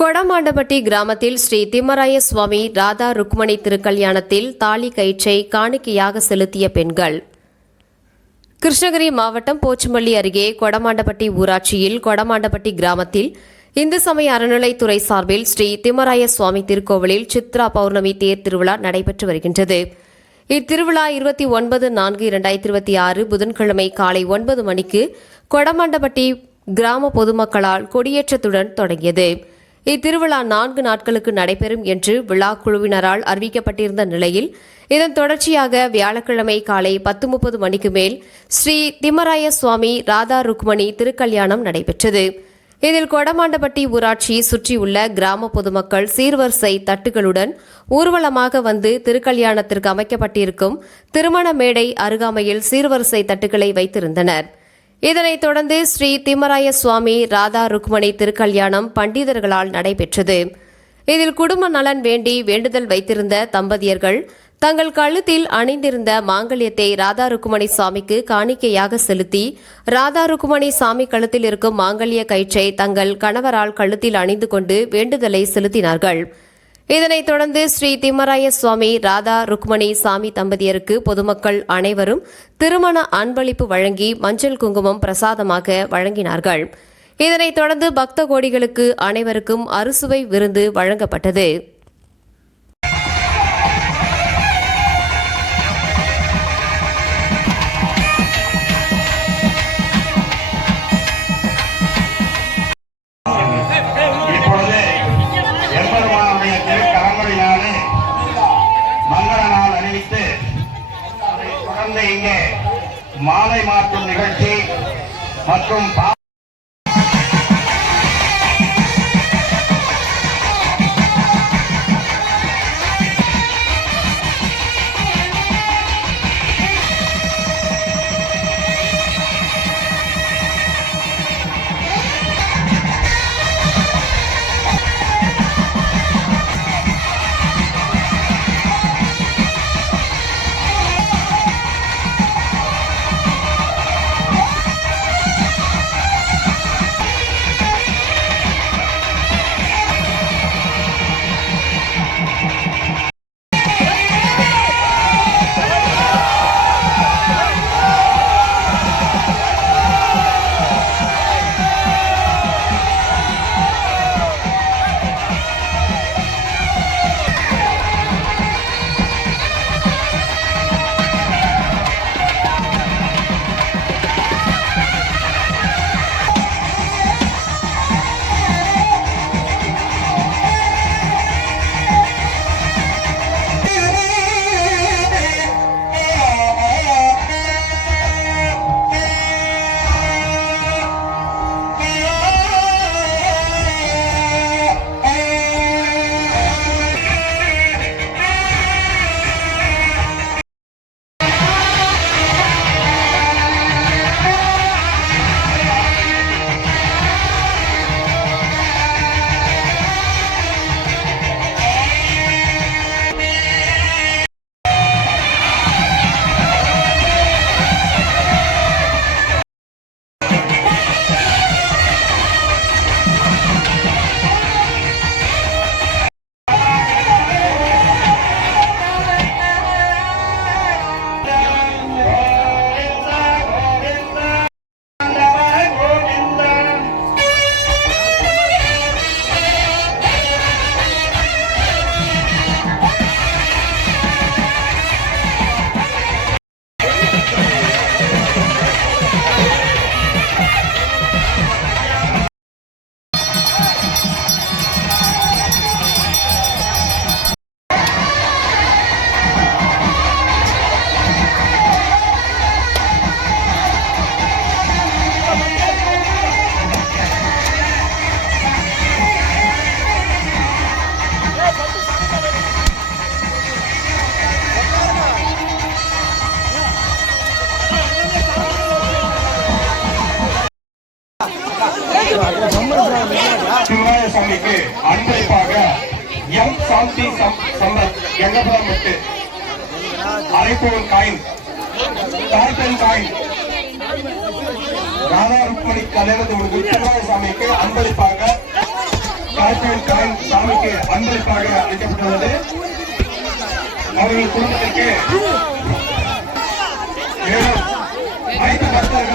கொடமாண்டபட்டி கிராமத்தில் ஸ்ரீ திம்மராய சுவாமி ராதா ருக்மணி திருக்கல்யாணத்தில் தாலி கயிற்றை காணிக்கையாக செலுத்திய பெண்கள். கிருஷ்ணகிரி மாவட்டம் போச்சமல்லி அருகே கொடமாண்டபட்டி ஊராட்சியில் கொடமாண்டபட்டி கிராமத்தில் இந்து சமய அறநிலைத்துறை சார்பில் ஸ்ரீ திம்மராய சுவாமி திருக்கோவிலில் சித்ரா பௌர்ணமி தேர் திருவிழா நடைபெற்று வருகின்றது. இத்திருவிழா 29/4/2026 புதன்கிழமை காலை 9 மணிக்கு கொடமாண்டபட்டி கிராம பொதுமக்களால் கொடியேற்றத்துடன் தொடங்கியது. இத்திருவிழா 4 நாட்களுக்கு நடைபெறும் என்று விழா குழுவினரால் அறிவிக்கப்பட்டிருந்த நிலையில் இதன் தொடர்ச்சியாக வியாழக்கிழமை காலை 10:30 மணிக்கு மேல் ஸ்ரீ திம்மராய சுவாமி ராதா ருக்மணி திருக்கல்யாணம் நடைபெற்றது. இதில் கொடமாண்டபட்டி ஊராட்சி சுற்றியுள்ள கிராம பொதுமக்கள் சீர்வரிசை தட்டுகளுடன் ஊர்வலமாக வந்து திருக்கல்யாணத்திற்கு அமைக்கப்பட்டிருக்கும் திருமண மேடை அருகாமையில் சீர்வரிசை தட்டுகளை வைத்திருந்தனர். இதனைத் தொடர்ந்து ஸ்ரீ திம்மராய சுவாமி ராதா ருக்மணி திருக்கல்யாணம் பண்டிதர்களால் நடைபெற்றது. இதில் குடும்ப நலன் வேண்டி வேண்டுதல் வைத்திருந்த தம்பதியர்கள் தங்கள் கழுத்தில் அணிந்திருந்த மாங்கல்யத்தை ராதா ருக்மணி சாமிக்கு காணிக்கையாக செலுத்தி ராதா ருக்மணி சாமி கழுத்தில் இருக்கும் மாங்கல்ய கயிற்றை தங்கள் கணவரால் கழுத்தில் அணிந்து கொண்டு வேண்டுதலை செலுத்தினார்கள். இதனைத் தொடர்ந்து ஸ்ரீ திம்மராய சுவாமி ராதா ருக்மணி சாமி தம்பதியருக்கு பொதுமக்கள் அனைவரும் திருமண அன்பளிப்பு வழங்கி மஞ்சள் குங்குமம் பிரசாதமாக வழங்கினார்கள். இதனைத் தொடர்ந்து பக்த கோடிகளுக்கு அனைவருக்கும் அறுசுவை விருந்து வழங்கப்பட்டது. இங்கே மாலை மாற்றும் நிகழ்ச்சி மற்றும் சாமிக்கு அன்பளிப்பாக எம் சாந்தி சம்பத் எங்கபுரம் விட்டு அரைப்பவன் காயின் தாய்பெண் காயின் ராதா ருக்மணி கல்யாணத்தோடு சாமிக்கு அன்பளிப்பாக தாய்பெண் அவர்களுக்கு அன்பளிப்பாக அளிக்கப்பட்டுள்ளது. அவர்கள் குடும்பத்திற்கு மேலும் 5 பக்தர்கள்